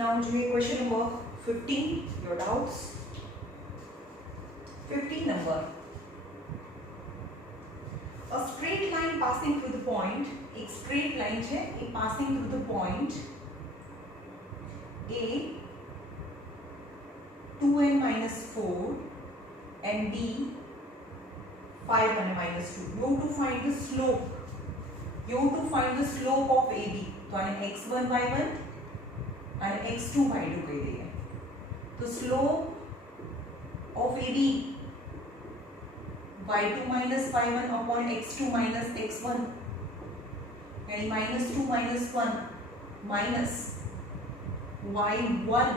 Now જોઈએ question number 15, your doubts. 15 number. A straight line passing through the point, एक straight line છે એ passing through the point A 2n minus 4 and B 5n minus 2. You have to find the slope. You have to find the slope of AB. तो आने x1 y1 and x2 y2 કહી દઈએ. तो slope of AB y2 minus y1 upon x2 minus x1 यानी minus 2 minus 1 minus y1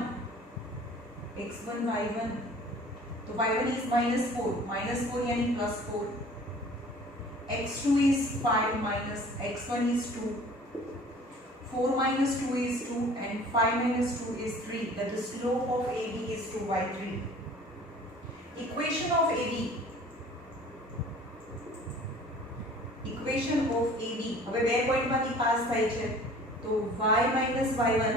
x1 y1 तो y1 is minus 4 यानी plus 4 x2 is 5 minus x1 is 2 4 minus 2 is 2 and 5 minus 2 is 3 that the slope of AB is 2 by 3. Equation of AB હવે બે પોઈન્ટમાંથી પાસ થાય છે તો y minus y1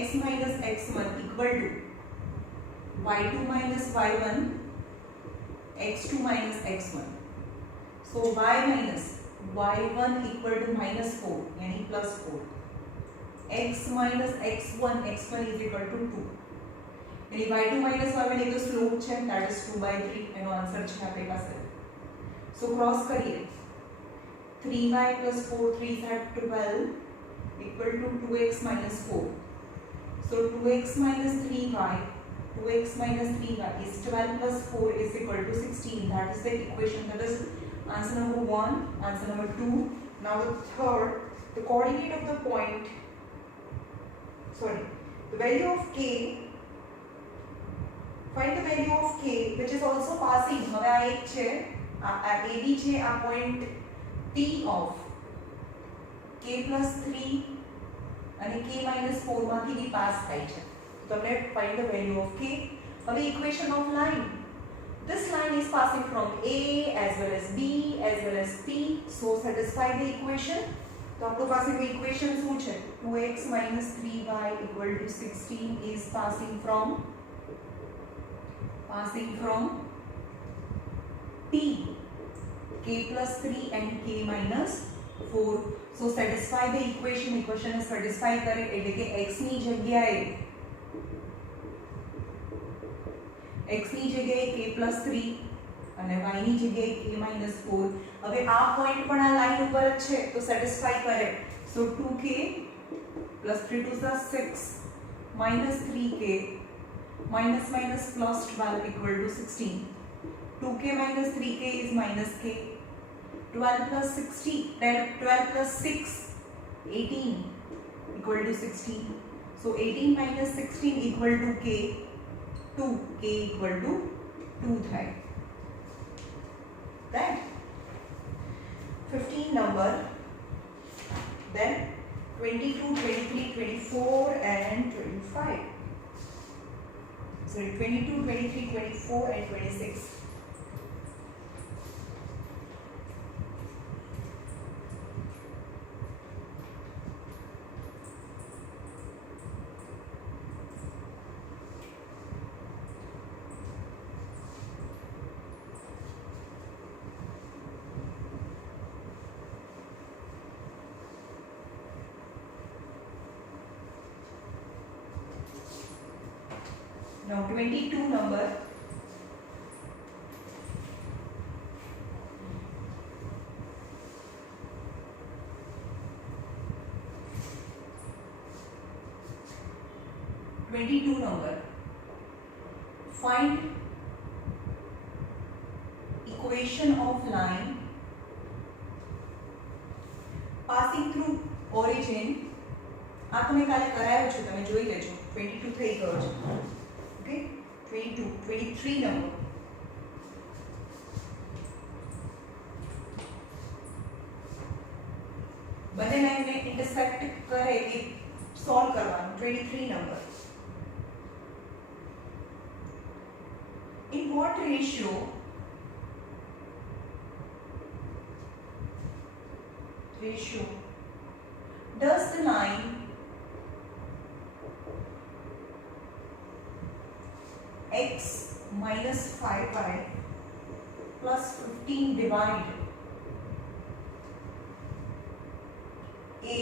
x minus x1 equal to y2 minus y1 x2 minus x1. So y minus y1 equal to minus 4 यानी plus 4. x minus x1 is equal to 2. यानी y2 minus y1 एक तो slope છે that is 2 by 3 એનો આન્સર છે આપણી પાસે. So cross करिए 3y plus 4 3 are 12 equal to 2x minus 4. So 2x minus 3y is 12 plus 4 is equal to 16. That is the equation. That is answer number 1, answer number 2. Now the third, the coordinate of the point, the value of k. Find the value of k which is also passing. હવે આ એક છે AB છે આ point P of k plus 3 અને k minus 4 માંથી બી પાસ થાય છે. So let's find the value of k. હવે equation of line. This line is passing from A as well as B as well as P. So satisfy the equation. तो आपको पास में equation શું છે? 2x minus 3y equal to 16 is passing from P, k plus 3 and k minus 4. So satisfy the equation. Equation is satisfy करे એટલે કે x ની જગ્યાએ k plus 3 અને y ની જગ્યાએ k minus 4. હવે આ પોઈન્ટ પણ આ લાઈન ઉપર જ છે તો સેટિસ્ફાઈ કરે. So 2k plus 3 to the 6 minus 3k minus plus 12 equal to 16. 2k minus 3k is minus k. 12 plus 6 18 equal to 16. So 18 minus 16 equal to k. 2k equal to 2 થાય. Right? 15 number. Then 22, 23, 24 and 25. Sorry, 22, 23, 24 and 26. Now 22 number. Find equation of line passing through origin. આ તમે કાલે કરાયો છો, તમે જોઈ લેજો. 22 થઈ ગયો છે. Okay, 22, 23 number. બંને લાઈનને ઇન્ટરસેક્ટ કરે એ સોલ્વ કરવાનું. 23 number. In what ratio does the line x minus 5y plus 15 divide a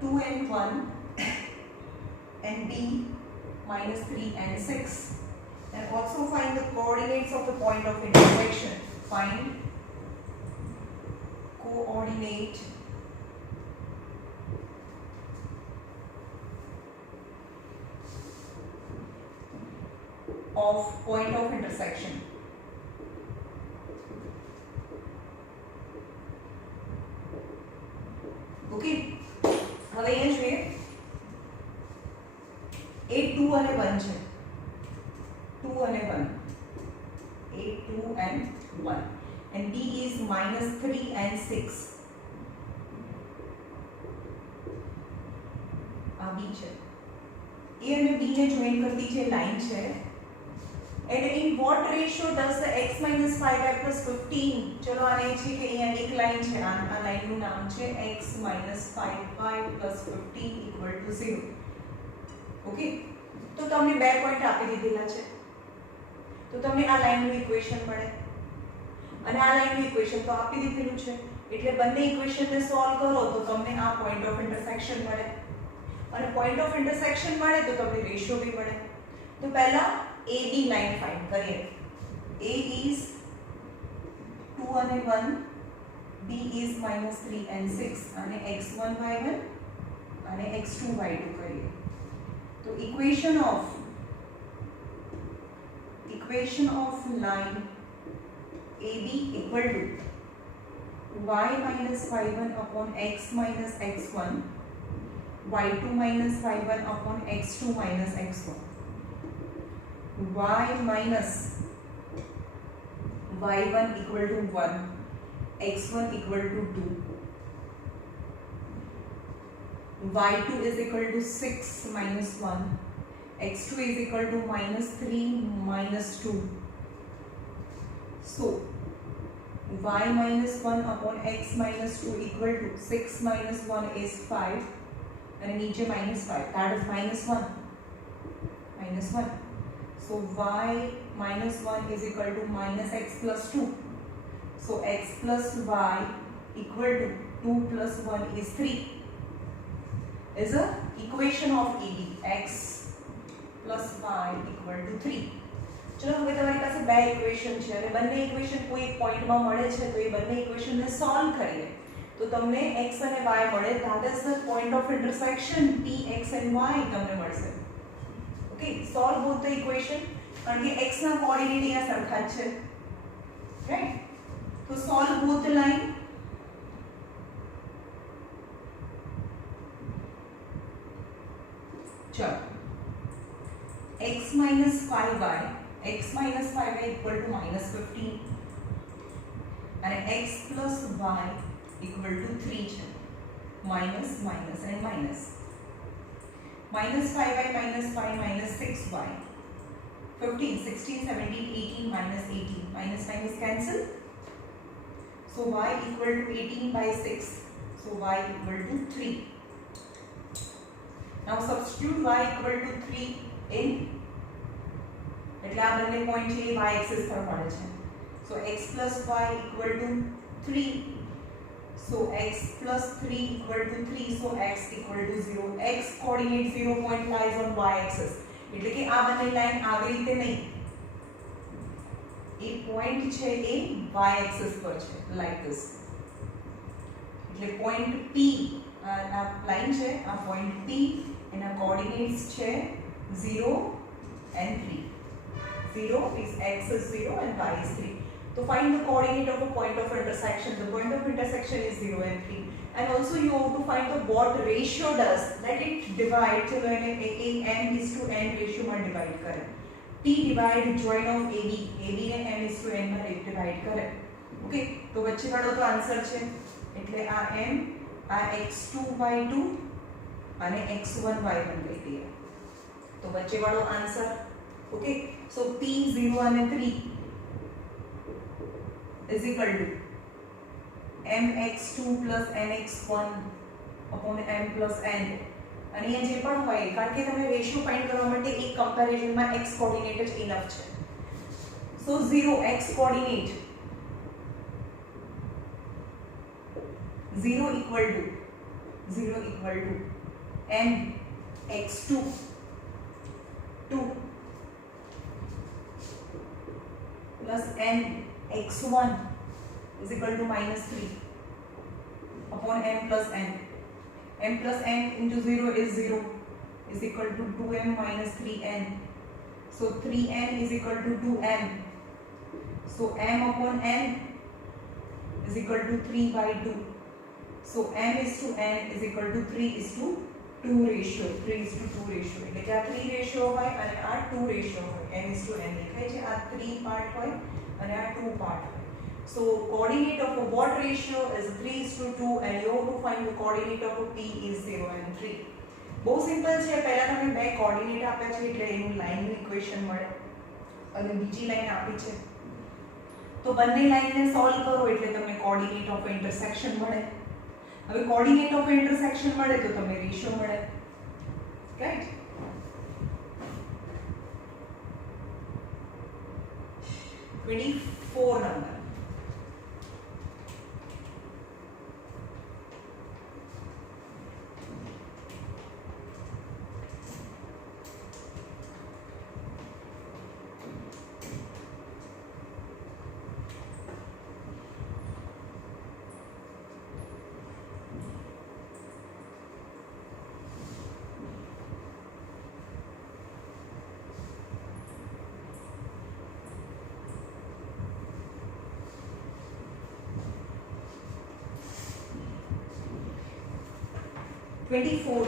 2 and 1 and b minus 3 and 6, and also find the coordinates of the point of intersection. Find coordinate of point of intersection. Okay, હવે અહીંયા જોઈએ a 2 અને 1 છે, 2 અને 1, a 2 and 1, and b is minus 3 and 6. આ b છે, a અને b ને જોઈન કરતી જે લાઈન છે, and in what ratio does the x minus 5y plus 15, ચલો આને છે કે અહીંયા એક લાઈન છે, આ લાઈનનું નામ છે x minus 5y plus 15 equal to 0. ઓકે, તો તમને બે પોઈન્ટ આપી દીધેલા છે, તો તમને આ લાઈનનું ઇક્વેશન મળે અને આ લાઈનનું ઇક્વેશન તો આપી દીધેલું છે, એટલે બંને ઇક્વેશનને સોલ્વ કરો તો તમને આ પોઈન્ટ ઓફ ઇન્ટરસેક્શન મળે, અને પોઈન્ટ ઓફ ઇન્ટરસેક્શન મળે તો તમને રેશિયો બી મળે. તો પહેલા AB લાઈન ફાઇન્ડ કરીએ. A is 2 અને 1, B is minus 3 and 6, અને x1 y1 અને x2 y2 કરીએ. તો equation of line AB equal to y minus y1 upon x minus x1, y2 minus y1 upon x2 minus x1, y minus y1 equal to 1, x1 equal to 2, y2 is equal to 6 minus 1, x2 is equal to minus 3 minus 2. So y minus 1 upon x minus 2 equal to 6 minus 1 is 5, and नीचे minus 5, that is minus 1, minus 1. So y minus 1 is equal to minus x plus 2. So x plus y equal to 2 plus 1 is 3. Is a equation of AB, x plus y equal to 3. ચલો હવે તમારી પાસે બે ઇક્વેશન છે અને બંને ઇક્વેશન કોઈ એક પોઈન્ટમાં મળે છે, તો એ બંને ઇક્વેશનને સોલ્વ કરીએ તો તમને x અને y મળે, that is the point of intersection p x and y તમને મળશે. Okay, solve both the equation, કારણ કે x ના કોઓર્ડિનેટ અહીંયા સરખા જ છે, રાઈટ? તો સોલ્વ બોથ ધ લાઈન. ચલો x minus 5y equal to minus 15 and x plus y equal to 3 છે, minus minus and minus, minus 5y minus 5 minus 6y, 15 16 17 18 minus 18, minus minus cancel, so y equal to 18 by 6, so y equal to 3. Now substitute y equal to 3 in, એટલે આ બંને પોઈન્ટ છે એ y axis પર મળે છે, so x plus y equal to 3, so x plus 3 equal to 3, so x equal to 0, x coordinate 0 point lies on y axis, એટલે કે આ બંને લાઈન આવી રીતે નહીં, એ પોઈન્ટ છે એ y axis પર છે, like this. એટલે પોઈન્ટ p, આ લાઈન છે, આ પોઈન્ટ p, એના કોઓર્ડિનેટ્સ છે 0 and 3. 0 is x is 0 and y is 3. So find the coordinate of a point of intersection. The point of intersection is 0 and 3. And also you have to find the what ratio does, that it divide, so when m is to n ratio માં divide કરે. P divide join of AB ને m is to n માં divide કરે. Okay, તો વચ્ચે વાળો તો આન્સર છે, એટલે આ m, આ x2 y2 અને x1 y1 લઈ દઈએ, તો વચ્ચે વાળો આન્સર. Okay, so p 0 and 3 is equal to mx2 plus mx1 upon m plus n, અને અહીંયા જે પણ હોય કારણ કે તમે રેશિયો ફાઇન્ડ કરવા માટે એક કમ્પેરિઝનમાં x કોઓર્ડિનેટ જ ઇનફ છે. સો 0 x coordinate 0 equal to m x2 2 plus m x1 is equal to -3 upon m plus n. M plus n into 0 is 0 is equal to 2m minus 3n. So 3n is equal to 2m. So m upon n is equal to 3 by 2. So m is to n is equal to 3 is to 2 ratio. 3 is to 2 ratio. એટલે કે આ 3 ratio હોય અને આ 2 ratio હોય. m is to n દેખાય છે. આ 3 part હોય અને આ 2 part હોય. So coordinate of a what ratio is 3 is to 2 and you have to find the coordinate of a p is 0 and 3. બહુ સિમ્પલ છે. પહેલા તમને બે કોઓર્ડિનેટ આપ્યા છે એટલે એનું લાઈનનું ઇક્વેશન મળે અને બીજી લાઈન આપી છે તો બંને લાઈનને સોલ્વ કરો એટલે તમને કોઓર્ડિનેટ ઓફ ઇન્ટરસેક્શન મળે. હવે કોઓર્ડિનેટ ઓફ ઇન્ટરસેક્શન મળે તો તમને રેશિયો મળે. રાઈટ? $24 number.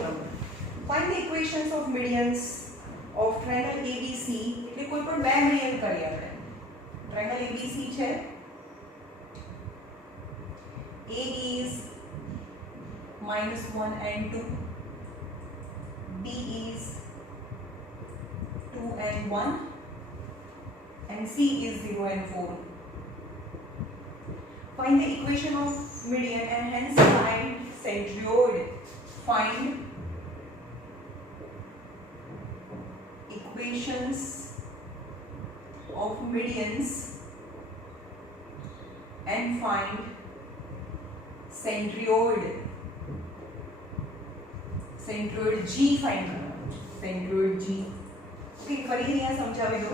number. Find the equations of medians of triangle ABC. એટલે કોઈ પણ બે મીડિયન કરીએ આપણે. Triangle ABC છે. A is -1 and 2. B is 2 and 1. And C is 0 and 4. Find the equation of median and hence find centroid. Find equations of medians and find centroid. Centroid G find करना. Centroid G. Okay, फरी यहाँ समझावी दो.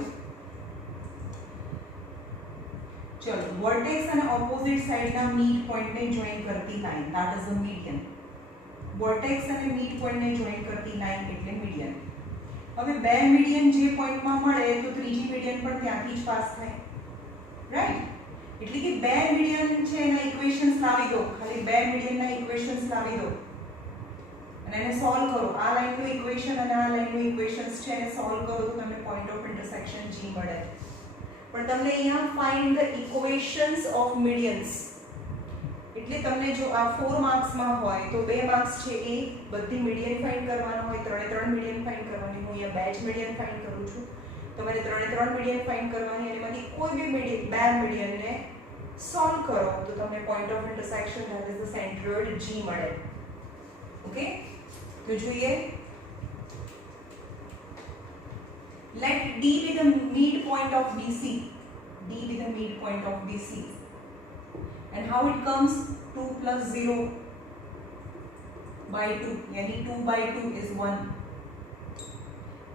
चलो, vertex અને opposite side ના mid point ને join करती line. That is the median. Vertex અને મિડ પોઈન્ટ ને જોઈન કરતી લાઈન એટલે મીડિયન. હવે બે મીડિયન જે પોઈન્ટમાં મળે તો ત્રીજી મીડિયન પણ ત્યાંથી જ પાસ થાય. રાઈટ? એટલે કે બે મીડિયન છે એના ઇક્વેશન્સ લાવી દો. ખાલી બે મીડિયનના ઇક્વેશન્સ લાવી દો અને એને સોલ્વ કરો. આ લાઈનનું ઇક્વેશન અને આ લાઈનનું ઇક્વેશન્સ છે એને સોલ્વ કરો તો તમને પોઈન્ટ ઓફ ઇન્ટરસેક્શન G મળે. પણ તમને અહીંયા ફાઇન્ડ ધ ઇક્વેશન્સ ઓફ મીડિયન્સ એટલે તમને જો આ 4 માર્ક્સમાં હોય તો 2 માર્ક્સ છે એ બધી મીડિયન ફાઇન્ડ કરવાનો હોય. 3 મીડિયન ફાઇન્ડ કરવાની. હું અહીંયા બે જ મીડિયન ફાઇન્ડ કરું છું. તમારે 3 મીડિયન ફાઇન્ડ કરવાની અને એમાંથી કોઈ બી મીડિયન બે મીડિયનને સોલ્વ કરો તો તમને point of intersection that is the centroid G મળે. ઓકે? તો જોઈએ. Let D be the midpoint of BC. D be the midpoint of BC. And how it comes? 2 plus 0 by 2. Yani 2 by 2 is 1.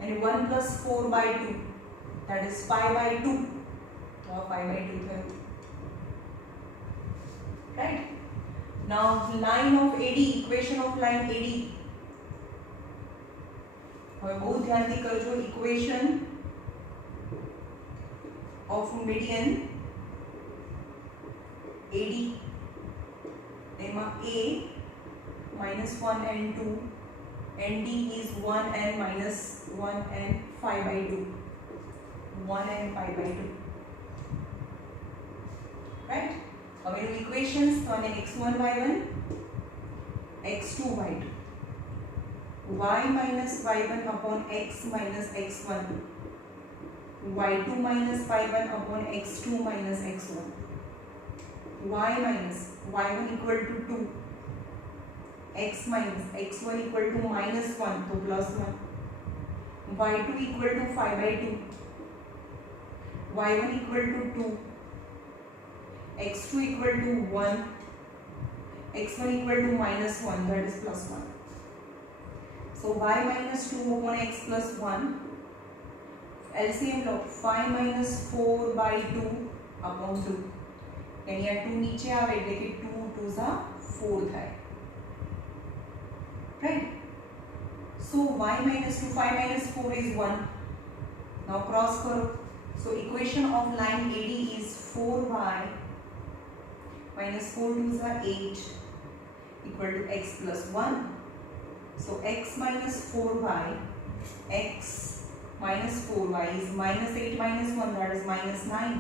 And 1 plus 4 by 2. That is 5 by 2. So 5 by 2 third. Right? Now line of AD, equation of line AD. હવે બહુ ધ્યાનથી કરજો. Equation of median AD. Ema A -1 and 2 and D is 1 and -1 and 5 by 2. 1 and 5 by 2. Right? હવે એનું ઇક્વેશન્સ તો અને x1 y1 x2 y2 y minus y1 upon x minus x1 y2 minus y1 upon x2 minus x1 y minus y1 equal to 2 x minus x1 equal to -1 तो +1, y2 equal to 5/2, y1 equal to 2, x2 equal to 1, x1 equal to -1, that is +1. So y minus 2 upon x plus 1, LCM लो 5 minus 4/2 upon 2, यानी आ 2 नीचे आवे એટલે કે 2 2 ઝા 4 થાય, right? So y minus 2, 5 minus 4 is 1. Now cross करो. So equation of line AD is 4y minus 4 2 ઝા 8 equal to x plus 1. So x minus 4y, x minus 4y is minus 8 minus 1, that is minus 9.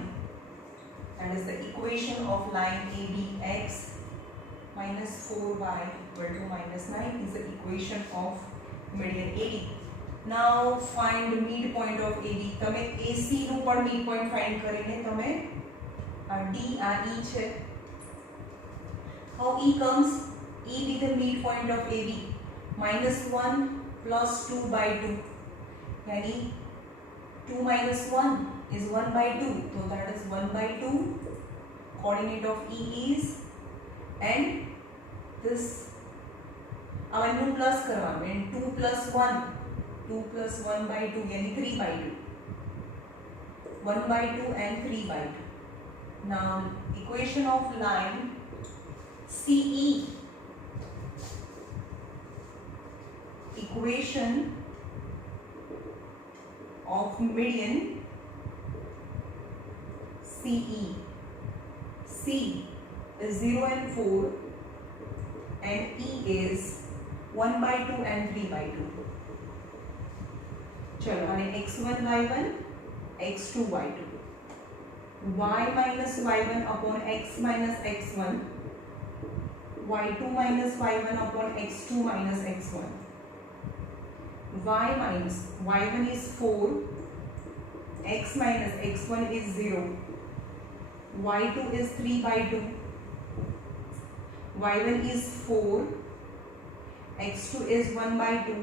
That is the equation of line AB. X minus 4y equal to minus 9 is the equation of median AD. Now find the midpoint of AD. તમે AC નું પણ midpoint find કરીને તમે આ D આ E છે. How E comes? E be the midpoint of AB. -1 plus 2/2, यानी 2 minus 1 is 1/2, so that is 1/2. Coordinate of E is, and this आवन प्लस करवानो, and 2 plus 1, 2 plus 1/2 यानी 3/2, 1/2 and 3/2. Now equation of line CE, equation of median CE. C is 0 and 4 and E is 1/2 and 3/2. चलो माने x1 y1, x2 y2, y minus y1 upon x minus x1, y2 minus y1 upon x2 minus x1, y minus y1 is 4, x minus x1 is 0, y2 is 3/2, y1 is 4, x2 is 1/2,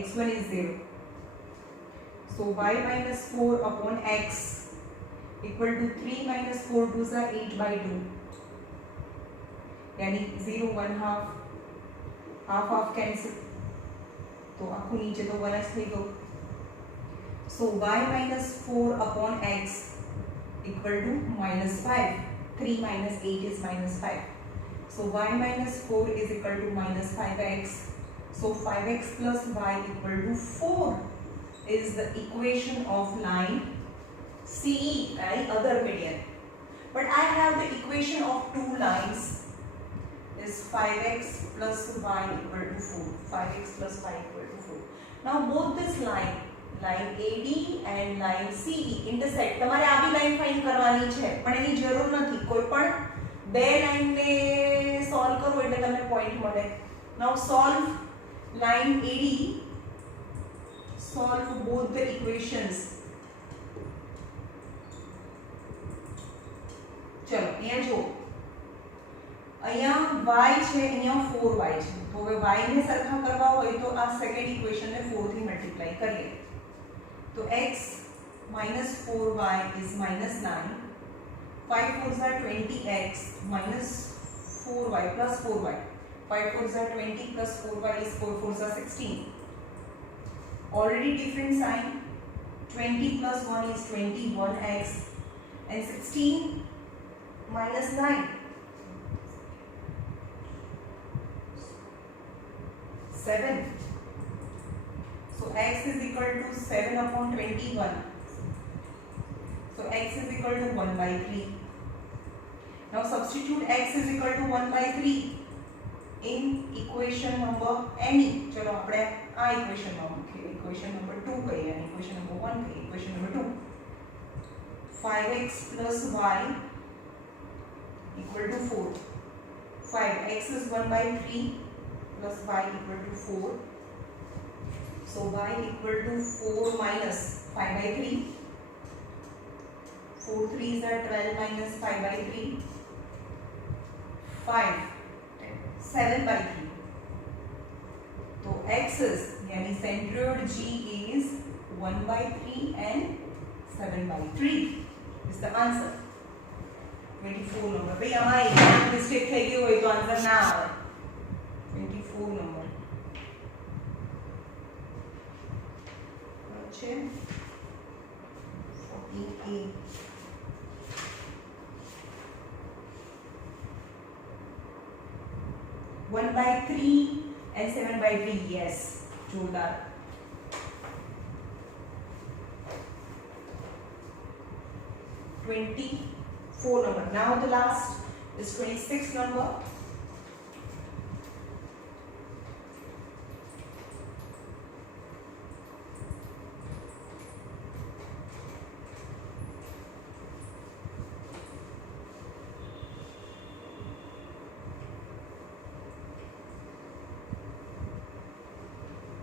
x1 is 0. So y minus 4 upon x equal to 3 minus 4 2 is 8/2, यानी 0 1 half cancel, तो आखू नीचे तो 1 જ થઈ ગયો. So y minus 4 upon x equal to -5. 3 minus 8 is -5. So y minus 4 is equal to -5x. So 5x plus y equal to 4 is the equation of line CE, right? Other median. But I have the equation of two lines is 5x plus y equal to 4. 5x plus y equal to 4. Now both this line AD and line CE intersect. તમારે આ બી line find કરવાની છે, પણ એની જરૂર નથી. કોઈ પણ બે લાઈન ને સોલ્વ કરો એટલે તમને પોઈન્ટ મળે. Now solve line AD, solve both the equations. चलो અહીંયા જો, અહીંયા y છે, અહીંયા 4y છે, તો હવે y ને સરખા કરવા હોય તો આ સેકન્ડ ઇક્વેશન ને 4 થી મલ્ટીપ્લાય કરીએ. तो x minus 4y is -9, 5 4s are 20x minus 4y plus 4y, 5 4s are 20 plus 4y is 4 4s are 16. Already different sign, 20 plus 1 is 21x and 16 minus 9, 7. So x is equal to 7 upon 21. So x is equal to 1/3. Now substitute x is equal to 1/3 in equation number any. चलो આપણે આ equation માં મૂકીએ. Equation number 2 કહીએ અને equation number 1 કહીએ. Equation number 2. 5x plus y equal to 4. 5x is 1/3 plus y equal to 4. So y equal to 4 minus 5/3. 4 3s are 12 minus 5/3. 5, 7/3. तो axis यानी centroid G is 1/3 and 7/3 is the answer. 24 number. ભાઈ આમાં એક મિસ્ટેક થઈ ગઈ હોય તો આન્સર ના આવે. 24 નંબર છે 48. One by 3 and 7/3. Yes, जोरदार. 24 number. Now the last is 26 number.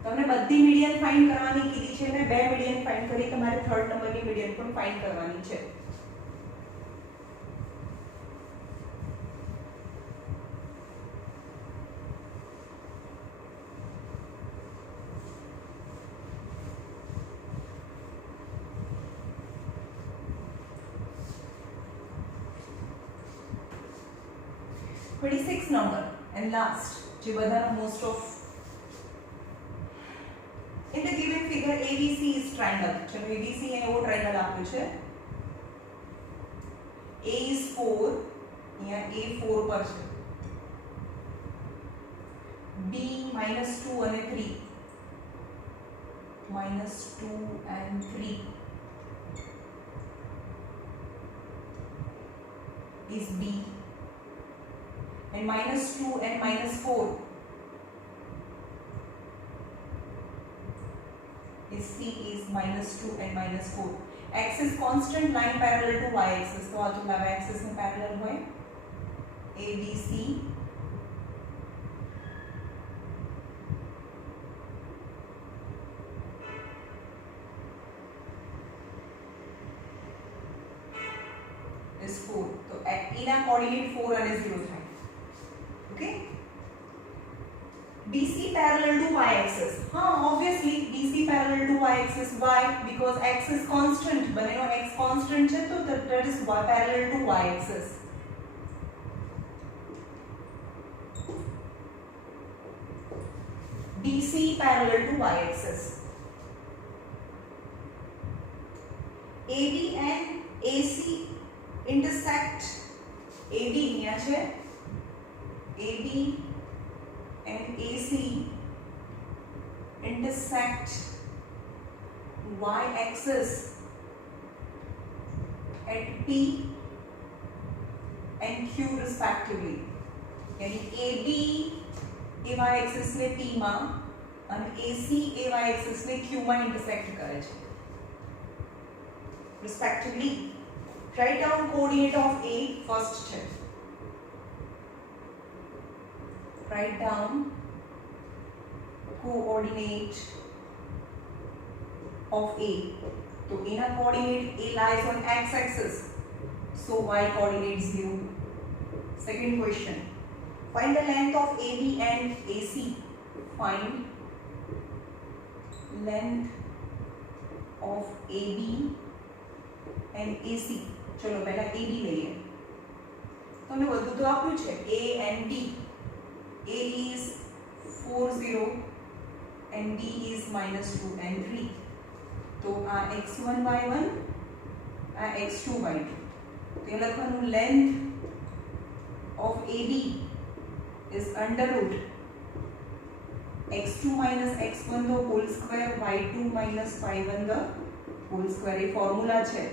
તમને બધી મીડિયન ફાઇન્ડ કરવાની કીધી છે મેં બે મીડિયન ફાઇન્ડ કરી તમારે થર્ડ નંબરની મીડિયન પણ ફાઇન્ડ કરવાની છે. number and last જે બધાનો most of in the given figure ABC is triangle. ચલો ABC એ એવો ટ્રાયંગલ આપ્યો છે. A is 4, અહીંયા A 4 પર છે. B -2 અને 3. -2 and 3 is B. And -2 and -4 is C is -2 and -4. X is constant line parallel to y axis. तो आज हम y axis में parallel हुए A B C is 4. तो इना कोऑर्डिनेट 4 and 0 था. Okay. BC parallel to y axis. हाँ obviously BC parallel to y axis. Why? Because x is constant. बनेगा x constant है तो that is y parallel to y axis. BC parallel to y axis. AB and AC intersect. AB यहाँ છે. AB and AC intersect y axis at P and Q respectively. यानी AB એ y axis ને P માં અને AC એ y axis ને Q માં intersect કરે છે respectively. Write down coordinate of A first છે. Write down coordinate of A. So in a coordinate A lies on x-axis, so y coordinate 0. Second question. Find the length of AB and AC. Find length of AB and AC. चलो पहला AB લઈએ. તો મેં બધું તો આપ્યું છે A and B. A is 4 0 and B is -2 and 3. तो आ x1 y1 आ x2 y2. तो ये લખવાનું length of AB is under root x2 minus x1 the whole square y2 minus y1 the whole square. ये फॉर्मूला છે.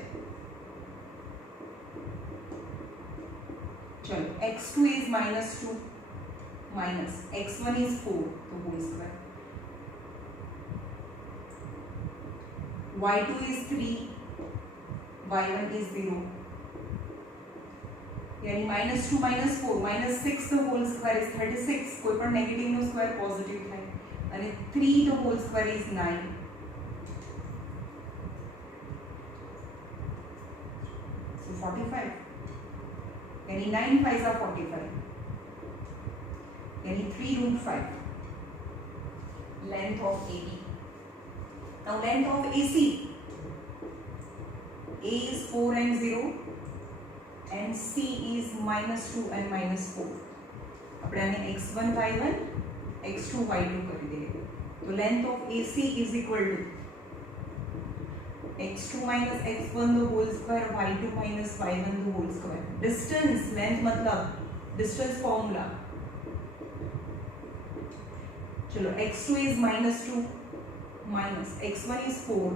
चलो x2 is -2 minus x1 is 4 the whole square, y2 is 3, y1 is 0. यानी -2 -4 -6 the whole square is 36. कोई पण negative no square positive થાય અને 3 the whole square is 9. So 45. यानी 9 5 are 45. यानी 3√5 length of AB. Now length of AC, A is 4 and 0 and C is -2 and -4. આપણે આને x1 y1 x2 y2 કરી દઈએ તો length of AC is equal to x2 minus x1 the whole square y2 minus y1 the whole square. Distance length मतलब distance formula. चलो x2 is -2 minus x1 is 4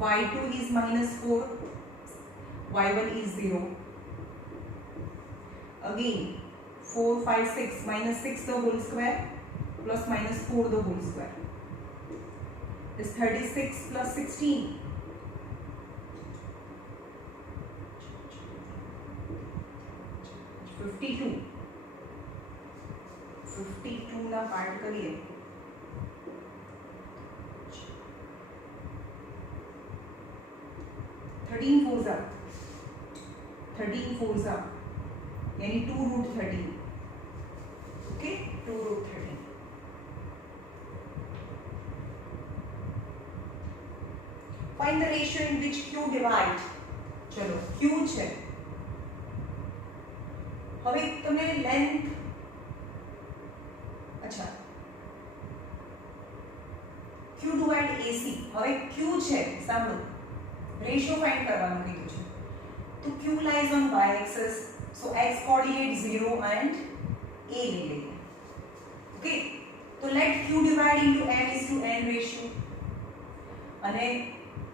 y2 is -4 y1 is 0 again 4 5 6 -6 the whole square plus -4 the whole square is 36 plus 16 52 ના પાર્ટ કરીએ 13 4s यानी 2√13 ओके 2√13 find the ratio in which q divide चलो q છે હવે તમને લેન્થ अच्छा q divide ac હવે q છે સાંભળો રેશિયો ફાઇન્ડ કરવાનું કીધું છે તો q lies on y axis so x coordinate 0 and a લઈ લઈએ ઓકે તો let q divide into m is to n ratio અને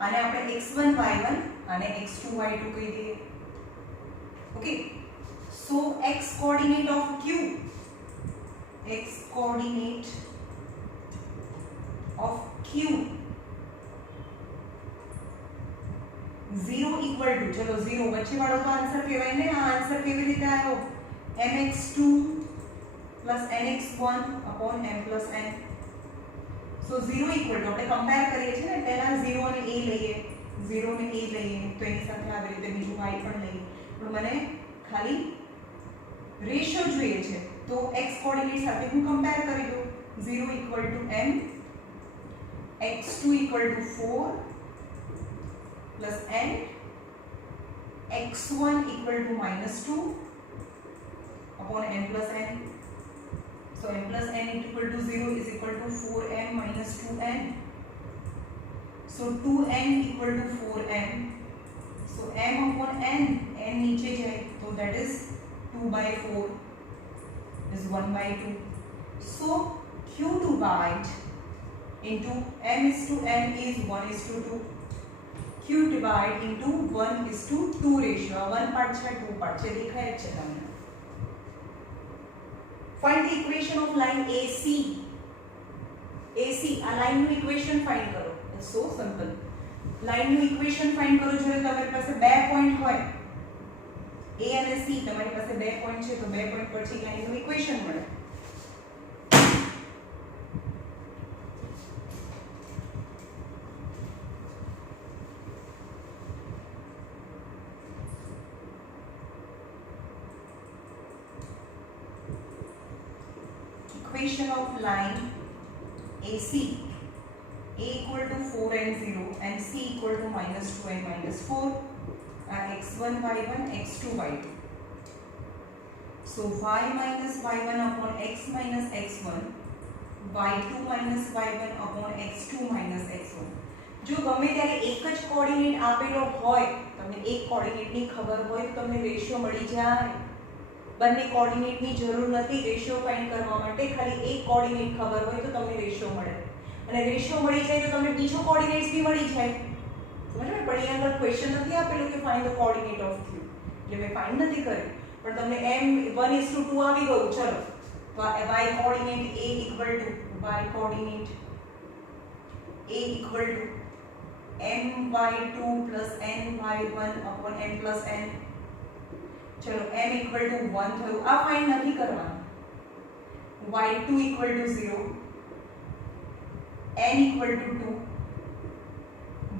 આને આપણે x1 y1 અને x2 y2 કહી દઈએ okay so x coordinate of q x coordinate of q 0 equal to चलो 0 बच्चे वालों का आंसर केवाय ने आ आंसर केवी रीते आयो mx2 plus nx1 upon m plus n so 0 equal to આપણે કમ્પેર કરીએ છીએ ને પહેલા 0 અને a લઈએ 0 ને a લઈએ તો એની સાથે આવી રીતે બીજું y પણ લઈએ પણ મને ખાલી રેશિયો જોઈએ છે તો x કોઓર્ડિનેટ સાથે હું કમ્પેર કરી દઉં 0 equal to m x2 equal to 4 plus n x1 equal to -2 upon n plus n so m plus n equal to 0 is equal to 4m minus 2n so 2n equal to 4m so m upon n नीचे जाए तो that is 2 by 4 is 1 by 2 so q divide into m is to n is 1 is to 2 q divide into 1 is to 2 ratio 1 part છે 2 part છે દેખાય છે તમને find the equation of line AC AC આ લાઈન નું ઇક્વેશન ફાઇન્ડ કરો ઇટ્સ સો સિમ્પલ લાઈન નું ઇક્વેશન ફાઇન્ડ કરો જો તમારી પાસે બે પોઈન્ટ હોય A અને C તમારી પાસે બે પોઈન્ટ છે તો બે પોઈન્ટ પછી લાઈન નું ઇક્વેશન મળે equation of line AC A equal to 4 and 0 and C equal to -2 and -4 x1 y1 x2 y2 so y minus y1 upon x minus x1 y2 minus y1 upon x2 minus x1 જો ગમે ત્યારે એક જ કોઓર્ડિનેટ આપેલો હોય તમને એક કોઓર્ડિનેટની ખબર હોય તો તમને રેશિયો મળી જાય બંને કોઓર્ડિનેટની જરૂર નથી રેશિયો ફાઇન્ડ કરવા માટે ખાલી એક કોઓર્ડિનેટ ખબર હોય તો તમને રેશિયો મળે અને રેશિયો મળી જાય તો તમને બીજો કોઓર્ડિનેટ્સ બી મળી જાય સમજ્યો પણ અહીંયા આગળ ક્વેશ્ચન નથી આપેલું કે find the coordinate of q એટલે મેં ફાઇન્ડ નથી કર્યું પણ તમને m 1:2 આવી ગયું ચલો તો y coordinate a equal to y coordinate a equal to my2 plus ny1 upon n plus n चलो m equal to 1 થયું આ ફાઇન્ડ નથી કરવાનું y2 equal to 0 n equal to 2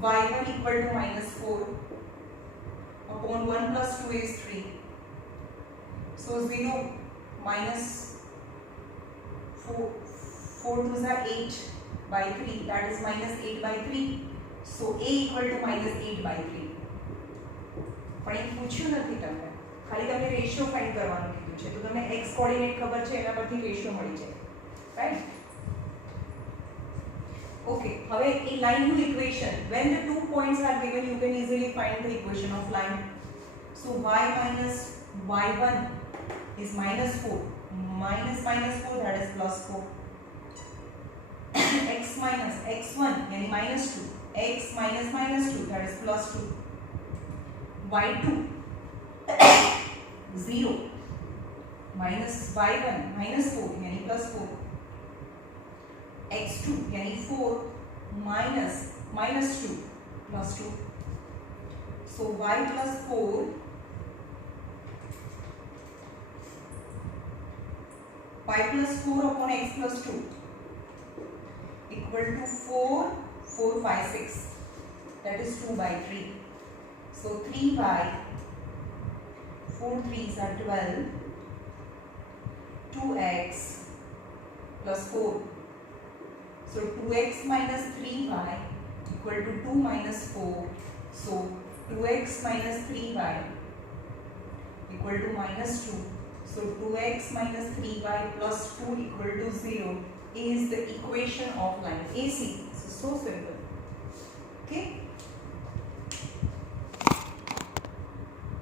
y1 equal to -4 upon 1 plus 2 is 3 so 0 minus 4 2s are 8 by 3, that is minus 8 by 3. So a equal to minus 8 by 3. પણ એ પૂછ્યું નથી તમને, ખાલી તમને રેશિયો ફાઇન્ડ કરવાનું કીધું છે, તો તમને x કોઓર્ડિનેટ ખબર છે, એના પરથી રેશિયો મળી જાય, રાઈટ? ઓકે, હવે એ લાઇનનું equation, when the 2 points are given you can easily find the equation of line. So y minus y1 is minus 4, minus minus 4, that is plus 4. x minus x1 यानी minus 2, x minus minus 2, that is plus 2. y2 0 minus y1 minus 4 यानी plus 4. x2 यानी 4 minus minus 2 plus 2. So y plus 4 y plus 4 upon x plus 2 equal to 4 4 5 6, that is 2 by 3. So 3 by 4 3s are 12, 2x plus 4. So 2x minus 3y equal to 2 minus 4. So 2x minus 3y equal to minus 2. So 2x minus 3y plus 2 equal to 0 is the equation of line AC. So simple. Okay.